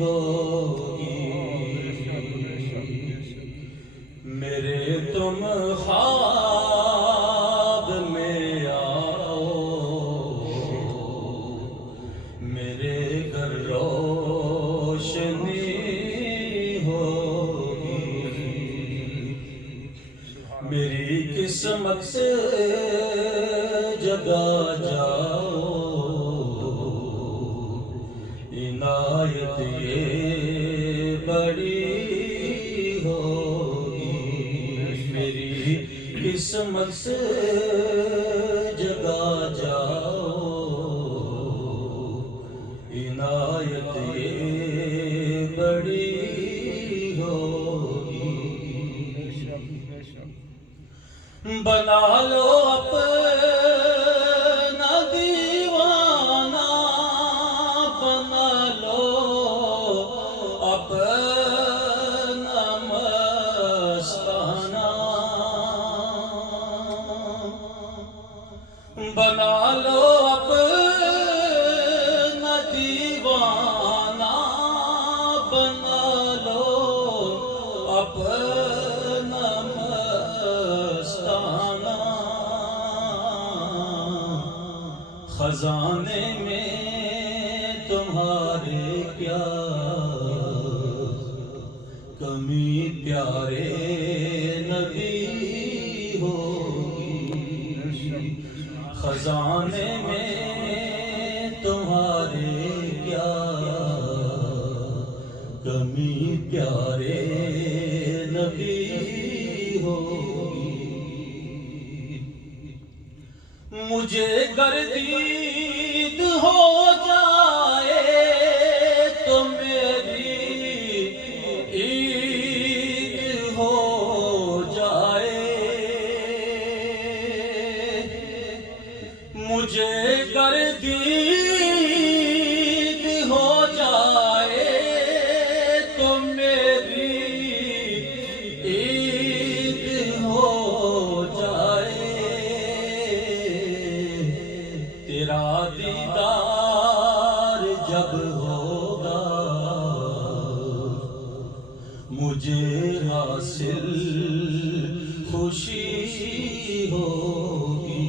ہوگی میرے تم خواب میں آؤ میرے گھر روشنی ہوگی میری قسمت سے جگا جاؤ عنایت یہ بڑی ہوگی میری قسمت سے جگا جاؤ عنایت یہ بڑی ہوگی بنا لو اپنا دیوانہ بنا لو اپنا مستانہ بنا لو اپنا دیوانہ بنا لو اپنا مستانہ خزانے میں تمہارے کیا کمی پیارے نبی ہوگی خزانے میں تمہارے کیا کمی پیارے نبی ہوگی مجھے گردید ہو جائے تو میری عید ہو جائے مجھے گردید ہو جائے تو میری عید ہو جائے تیرا دیدار جب ہوگا مجھے حاصل خوشی ہوگی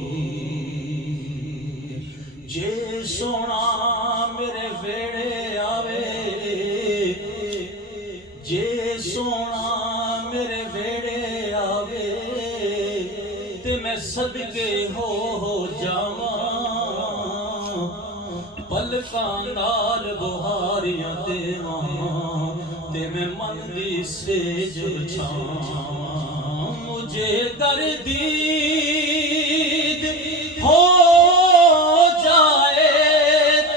جے سونا میرے ویڑے آوے جے سونا میرے ویڑے آوے تے میں صدقے ہو جاواں پلکاں نال بہاریاں دیواں تے میں من دی سیج بچھاواں مجھے گردید ہو جائے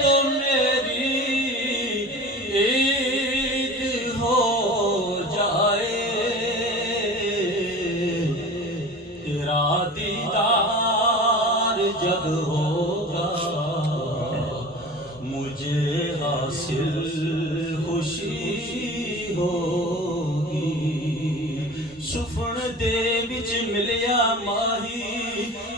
تو میری عید ہو جائے تیرا دیدار جب ہوگا مجھے حاصل خوشی ہوگی سفن دے وچ ملیا ماہی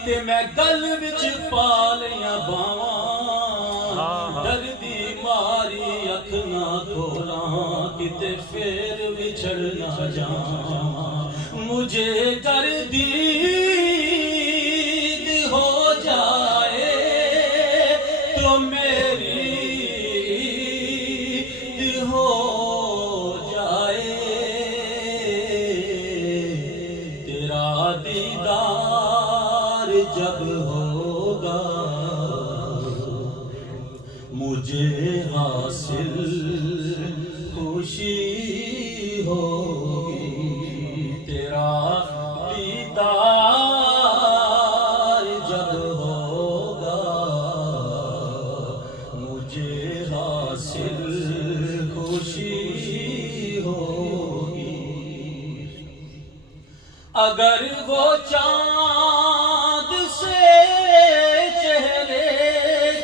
تے میں گل وچ پالیاں باواں ڈردی ماری اکھ نہ کھولاں کتے پھر وچھڑ نہ جاواں مجھے گردید ہو جائے تو میری عید ہو جائے تیرا دیدار جب ہوگا مجھے حاصل خوشی ہوگی تیرا دیدار جب ہوگا مجھے حاصل خوشی ہوگی اگر وہ چاند سے چہرے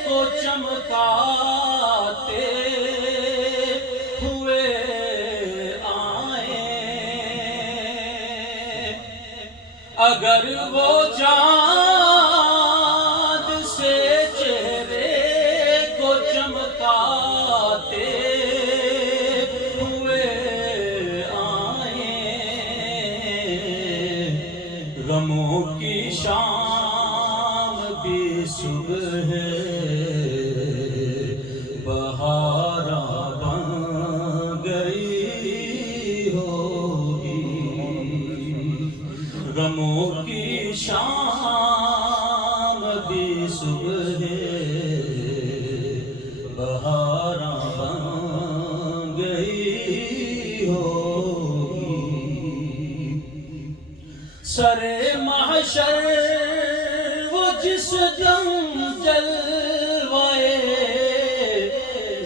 کو چمکاتے ہوئے آئیں اگر وہ چاند سے چہرے کو چمکاتے بہاراں بن گئی ہوگی، غموں کی شام بھی صبح بہاراں بن گئی ہوگی، سرے محشر وہ جس دم جلوائے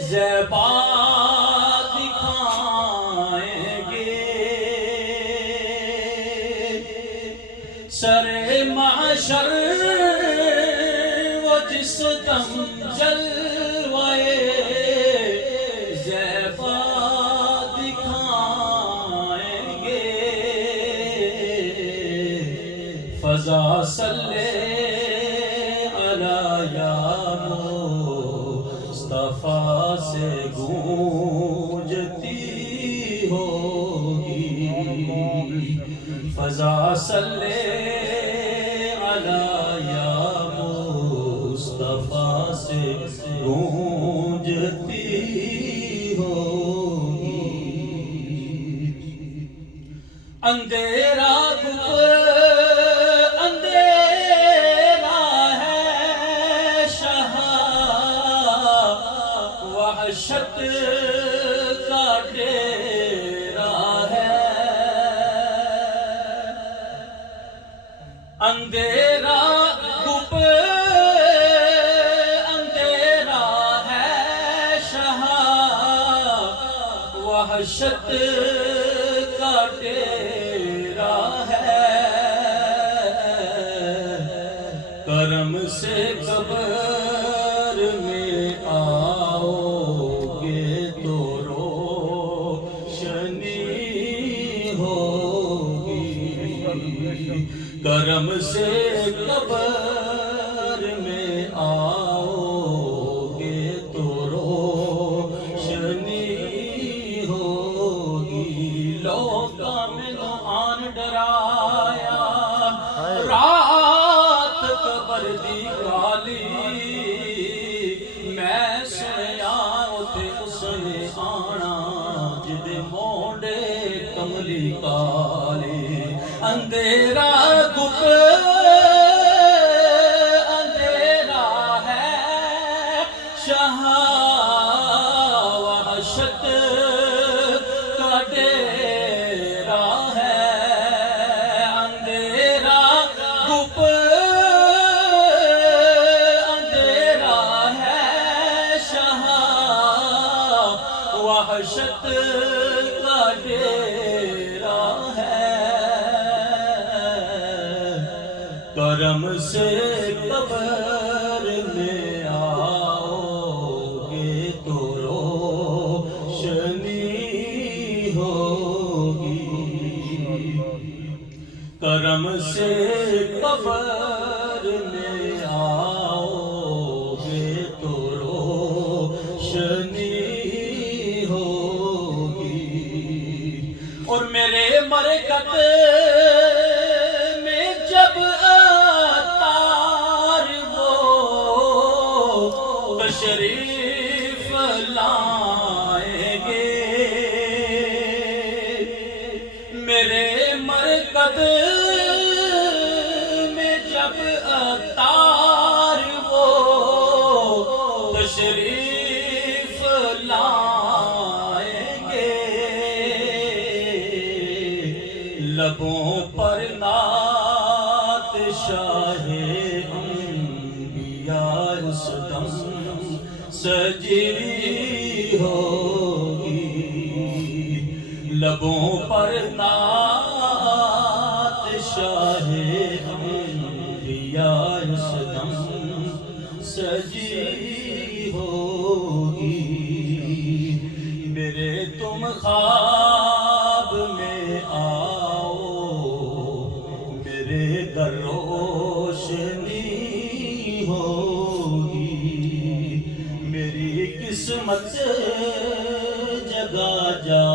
زیبا دکھائیں گے، سرے محشر وہ جس دم جلوائے زیبا دکھائیں گے، فضا صلی علی یا مصطفیٰ سے گونجتی ہوگی، فضا صلی علی یا مصطفیٰ سے گونجتی ہوگی، اندھیرا وحشت کا ڈیرا ہے، اندھیرا گپ اندھیرا ہے شاہ، وحشت کا ڈیرا ہے، کرم سے قبر میں آؤ گے تو روشنی ہوگی، کرم سے قبر میں آؤ گے تو روشنی ہوگی، لوکاں میں آن ڈرایا رات قبر دی گالی، میں سنیا اتے اس نے آنا جدے موڈے کملی کالی، اندھیرا گپ اندھیرا ہے شاہ، وحشت کا ڈیرا ہے، اندھیرا گپ اندھیرا ہے شاہ، وحشت کا ڈیرا ہے، کرم سے قبر میں آؤ گے تو روشنی ہوگی، کرم سے قبر میں آؤ گے تو روشنی ہوگی، اور میرے مرکت میں جب اتار وہ تشریف لائیں گے، میرے مرکت میں جب اتار وہ تشریف لائیں گے، لبوں پر نعت شاہ انبیاء اس دم سجی ہوگی، لبوں پر نعت شاہ انبیاء اس دم سجی ہوگی، میرے تم خواب میں آؤ میرے در روشنی ہوگی، میری قسمت جگہ جا